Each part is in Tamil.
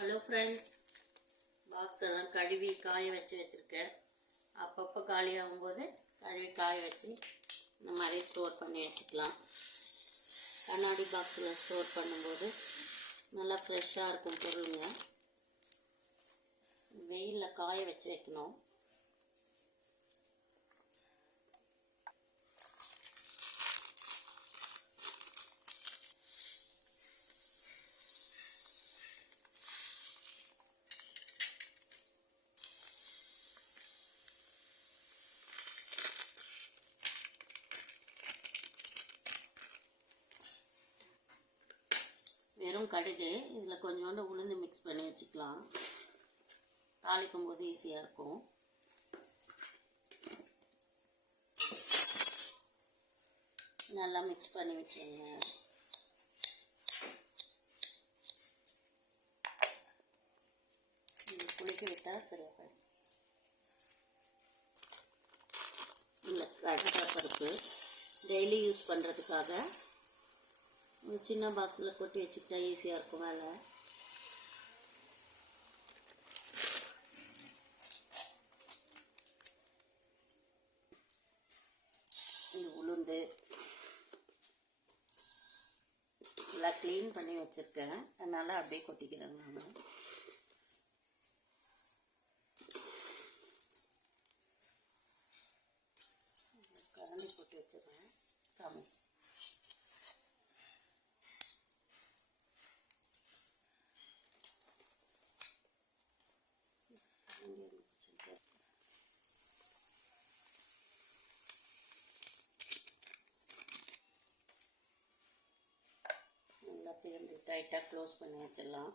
ஹலோ ஃப்ரெண்ட்ஸ், பாக்ஸ் எல்லாம் கழுவி காய வச்சுருக்கேன். அப்பப்போ காலியாகும்போது கழுவி காய வச்சு இந்த மாதிரி ஸ்டோர் பண்ணி வச்சுக்கலாம். கண்ணாடி பாக்ஸில் ஸ்டோர் பண்ணும்போது நல்லா ஃப்ரெஷ்ஷாக இருக்கும் பொருளுங்க. வெயிலில் காய வச்சு வைக்கணும். வெறும் கடுகு, இதில் கொஞ்சோண்டு உளுந்து மிக்ஸ் பண்ணி வச்சுக்கலாம். தாளிக்கும் போது ஈஸியாக இருக்கும். நல்லா மிக்ஸ் பண்ணி வச்சுருங்க. குளிக்க விட்டால் சரியாக இல்லை. கடலைப்பருப்பு டெய்லி யூஸ் பண்ணுறதுக்காக ஒரு சின்ன பாக்ஸில் கொட்டி வச்சுக்கிட்டா ஈஸியாக இருக்கும் வேலை. உளுந்து எல்லாம் க்ளீன் பண்ணி வச்சுருக்கேன், அதனால் அப்படியே கொட்டிக்கிறேன். நான் கலந்து போட்டு வச்சுருக்கேன். காமி திரும்பி டைட்டாக க்ளோஸ் பண்ணி வச்சிடலாம்.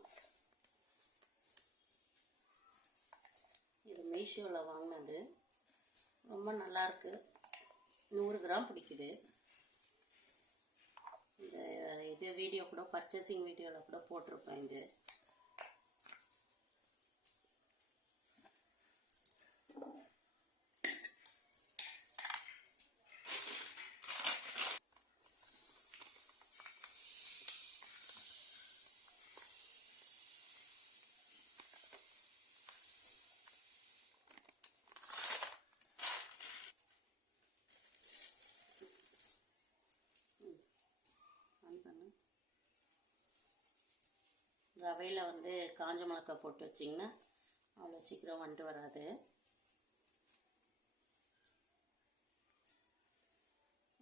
இது மீஷோவில் வாங்கினது, ரொம்ப நல்லாயிருக்கு. 100 கிராம் பிடிக்குது. இது வீடியோ கூட பர்ச்சேசிங் வீடியோவில் கூட போட்டிருப்பேன். இது ரவையில் வந்து காஞ்ச மிளகாய் போட்டு வச்சிங்கன்னா அவ்வளோ சீக்கிரம் வந்துட்டு வராது.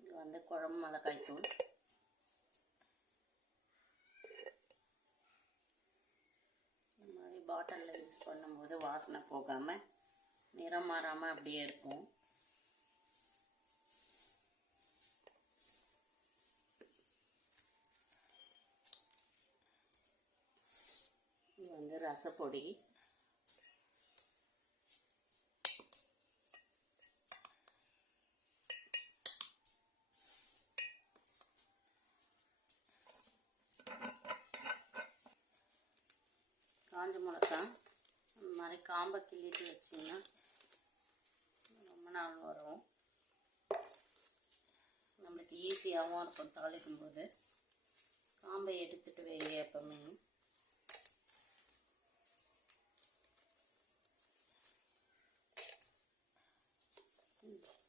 இது வந்து குழம்பு மிளகாய் தூள். இந்த மாதிரி பாட்டிலில் யூஸ் பண்ணும்போது வாசனை போகாமல் நிறம் மாறாமல் அப்படியே இருக்கும். இது வந்து ரசப்பொடி. காஞ்ச மிளகாய் இந்த மாதிரி காம்பை கிள்ளிட்டு வச்சிங்கன்னா ரொம்ப நாள் வரும். நம்மளுக்கு ஈஸியாகவும் இருக்கும். தாளிக்கும் போது காம்பை எடுத்துகிட்டு வைங்க எப்பவுமே.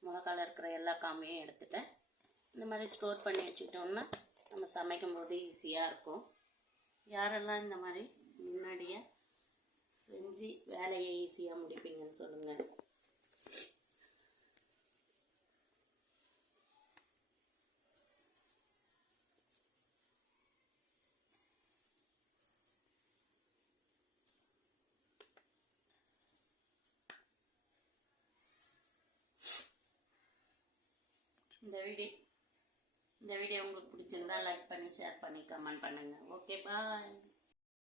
மிளகாயில் இருக்கிற எல்லா காம்பையும் எடுத்துட்டேன். இந்த மாதிரி ஸ்டோர் பண்ணி வச்சுக்கிட்டோம்னா நம்ம சமைக்கும் போது ஈஸியாக இருக்கும். யாரெல்லாம் இந்த மாதிரி முன்னாடியே செஞ்சு வேலையை ஈஸியாக முடிப்பீங்கன்னு சொல்லுங்கள். இந்த வீடியோ உங்களுக்கு பிடிச்சிருந்தா லைக் பண்ணி, ஷேர் பண்ணி, கமெண்ட் பண்ணுங்கள். ஓகே, பாய்.